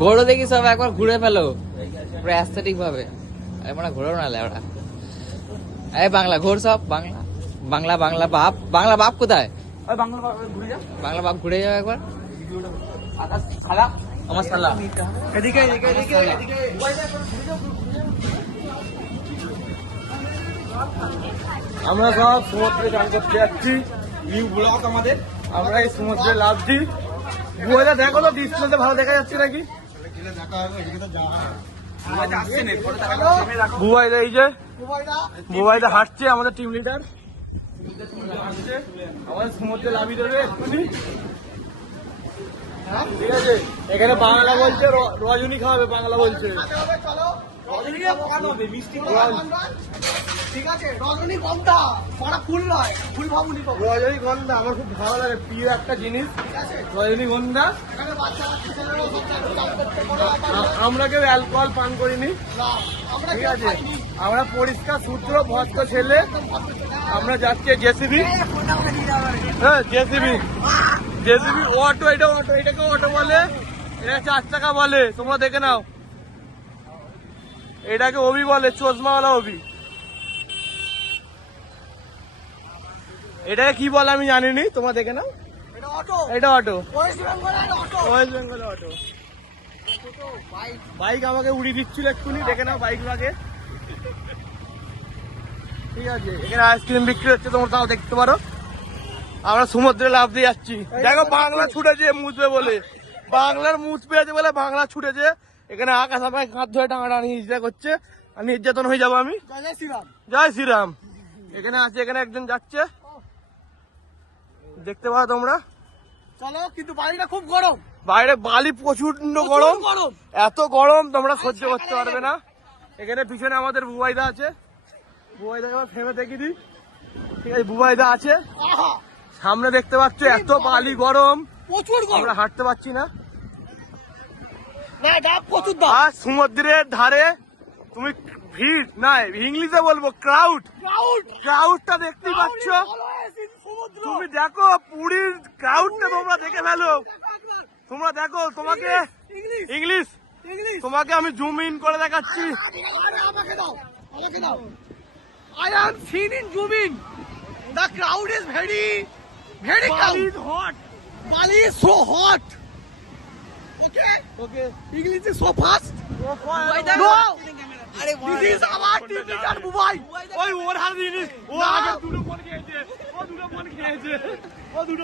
ঘোরো দেখি সব একবার ঘুরে ফেলো পুরো অ্যাস্থেটিক ভাবে। মানে ঘোরো না লেওড়া। এই বাংলা ঘোর সব বাংলা বাংলা বাংলা বাপ বাংলা বাপ কোথায়? বাংলা বাপ ঘুরে যাও একবার। আমার সালা এদিকে এদিকে এদিকে এদিকে। আমরা সব সমুদ্রে চান করতে যাচ্ছি। নিউ ব্লক আমাদের। আমরা এই সমুদ্রে লাফছি। বুয়াইদা দেখো তো ডিসপ্লেতে ভালো দেখা যাচ্ছে নাকি? বুয়াইদা এই যে বুয়াইদা হাঁটছে, আমাদের টিম লিডার হাঁটছে। আমাদের সমুদ্রে লাফি দেবে এক্ষুনি। ঠিক আছে, এখানে বাংলা বলছে, রজনী খাওয়াবে বাংলা বলছে। ঠিক আছে, রজনীগন্ধা ফুল নয়, ফুল ভাবুনি। রজনীগন্ধা আমার খুব ভালো লাগে, প্রিয় একটা জিনিস রজনীগন্ধা। আমরা কেউ অ্যালকোহল পান করিনি, ঠিক আছে? আমরা পরিষ্কার সূত্র ভদ্র ছেলে। আমরা যাচ্ছি জেসিবি, হ্যাঁ জেসিবি জেসিবি অটো। এটা অটো, এটাকে অটো বলে, এটা 4 চাকা বলে, তোমরা দেখে নাও। এটাকে ওবি বলে, চশমাওয়ালা ওবি। এটাকে কি বলে আমি জানিনি, তোমরা দেখে নাও। এটা অটো, ওয়েস্ট বেঙ্গলের অটো। বাইক আমাকে উড়িয়ে দিচ্ছিল এক্ষুনি, দেখে নাও বাইক লাগে। ঠিক আছে, এখানে আইসক্রিম বিক্রি হচ্ছে, তোমরা তাও দেখতে পারো। আমরা সমুদ্রে লাফ দিয়ে যাচ্ছি। দেখো বাংলা ছুটেছে মুছবে বলে, বাংলার মুছ পেয়েছে বলে বাংলা ছুটেছে। এখানে আকাশ আমায় হাত ধরে টাঙাটানি হিজড়া করছে, আর নির্যাতন হয়ে যাবো আমি। জয় শ্রীরাম। এখানে আছে, এখানে একজন যাচ্ছে, দেখতে পারো তোমরা। চলো, কিন্তু বাড়িটা খুব গরম, বাইরে বালি প্রচন্ড গরম। এত গরম তোমরা সহ্য করতে পারবে না। এখানে পিছনে আমাদের বুবাইদা আছে, বুবাইদা এবার ফেমে দেখি দিই। ঠিক আছে, বুবাইদা আছে সামনে, দেখতে পাচ্ছ এত বালি গরম, প্রচুর আমরা হাঁটতে পারছি না। প্রচুর আর সমুদ্রের ধারে তুমি ভিড় নাই, ইংলিশে বলবো ক্রাউড, ক্রাউডটা দেখতেই পাচ্ছ। তুমি দেখো পুরীর ক্রাউডটা, তোমরা দেখে ফেলো, তোমরা দেখো। তোমাকে ইংলিশ, তোমাকে আমি জুম ইন করে দেখাচ্ছি। I am seen in zooming. The crowd is very Bali is hot. Bali is so hot. Okay? Okay. English is so fast. No. This is our team leader, Mumbai. ওই ওর হাত দিয়ে ও আগে দুটো বল খেয়েছে, ও দুটো বল খেয়েছে, ও দুটো